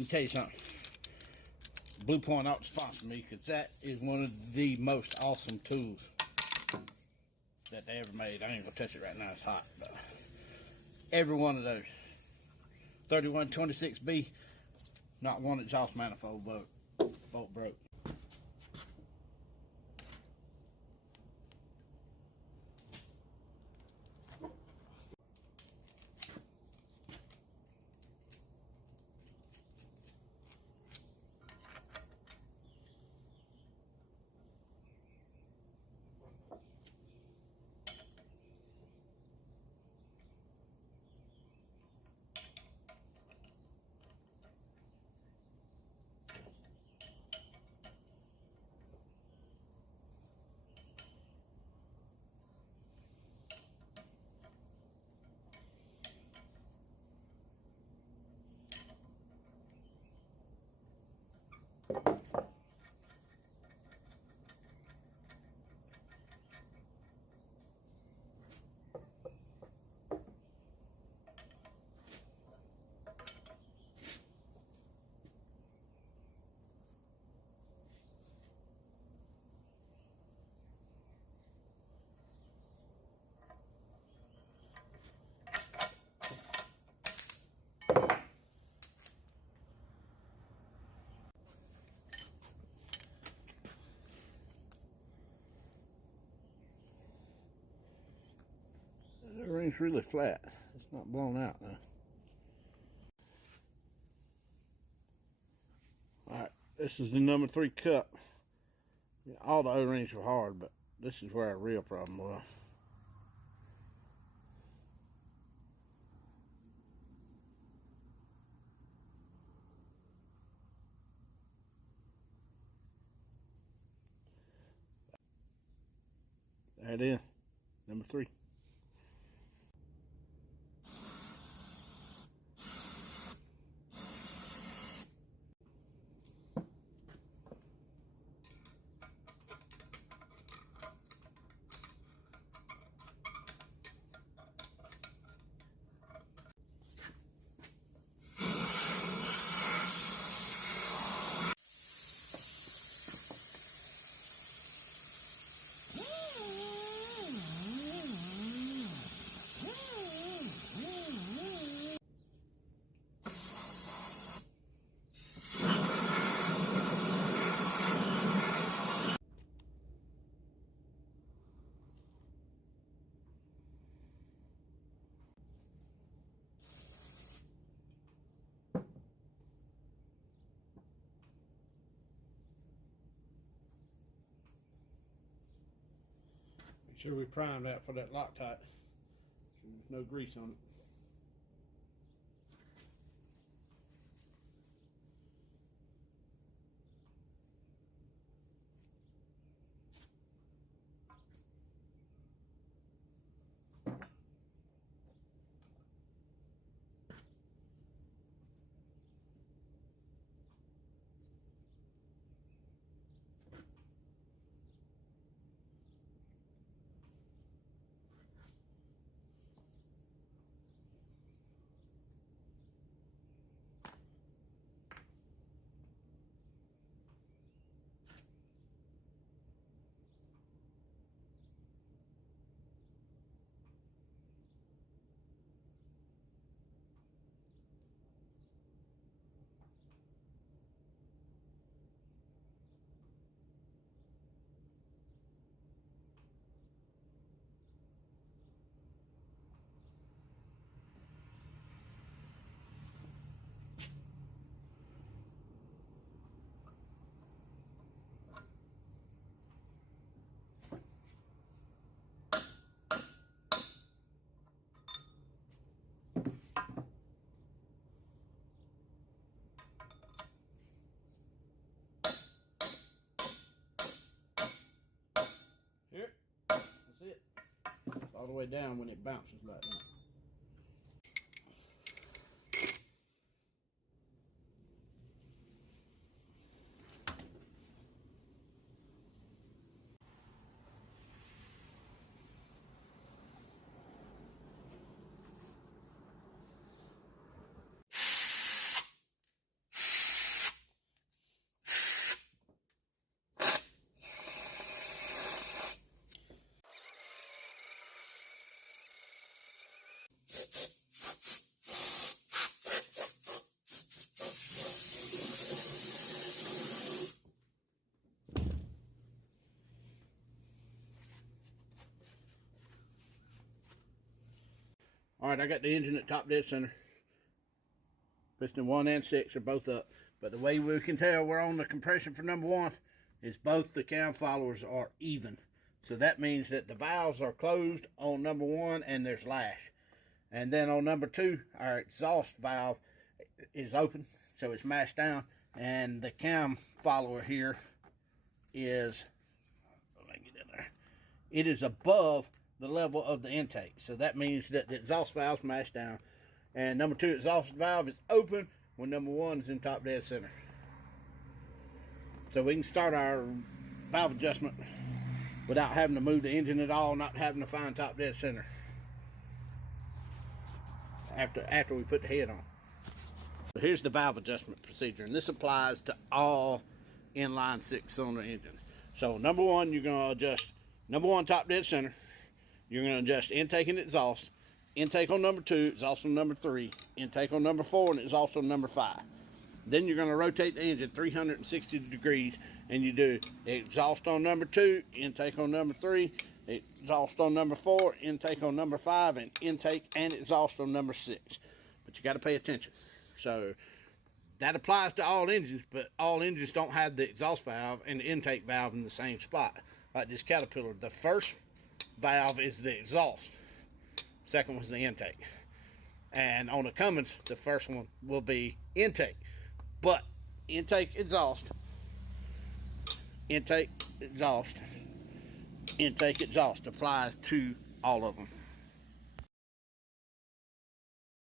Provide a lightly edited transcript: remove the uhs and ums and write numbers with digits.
me tell you something. Blue Point ought to sponsor me, because that is one of the most awesome tools that they ever made. I ain't gonna touch it right now, it's hot. But every one of those 3126B, not one exhaust manifold bolt broke. The ring's really flat. It's not blown out now. Alright, this is the number 3 cup. All the O-rings were hard, but this is where our real problem was. There it is, number 3. Make sure we prime that for that Loctite. There's no grease on it. Here, that's it. It's all the way down when it bounces like that. All right, I got the engine at top dead center. Piston 1 and 6 are both up. But the way we can tell we're on the compression for number 1 is both the cam followers are even. So that means that the valves are closed on number 1 and there's lash. And then on number 2, our exhaust valve is open, so it's mashed down. And the cam follower here is, let me get in there. It is above the level of the intake. So that means that the exhaust valve's mashed down. And number 2 exhaust valve is open when number 1 is in top dead center. So we can start our valve adjustment without having to move the engine at all, not having to find top dead center after we put the head on. So here's the valve adjustment procedure, and this applies to all inline 6-cylinder engines. So number 1, you're going to adjust number 1 top dead center. You're going to adjust intake and exhaust. Intake on number 2, exhaust on number 3, intake on number 4, and exhaust on number 5. Then you're going to rotate the engine 360 degrees, and you do exhaust on number 2, intake on number 3, exhaust on number 4, intake on number 5, and intake and exhaust on number 6. But you got to pay attention. So that applies to all engines, but all engines don't have the exhaust valve and the intake valve in the same spot. Like this Caterpillar, the first valve is the exhaust. Second was the intake. And on the Cummins, the first one will be intake. But intake, exhaust, intake, exhaust, intake, exhaust applies to all of them.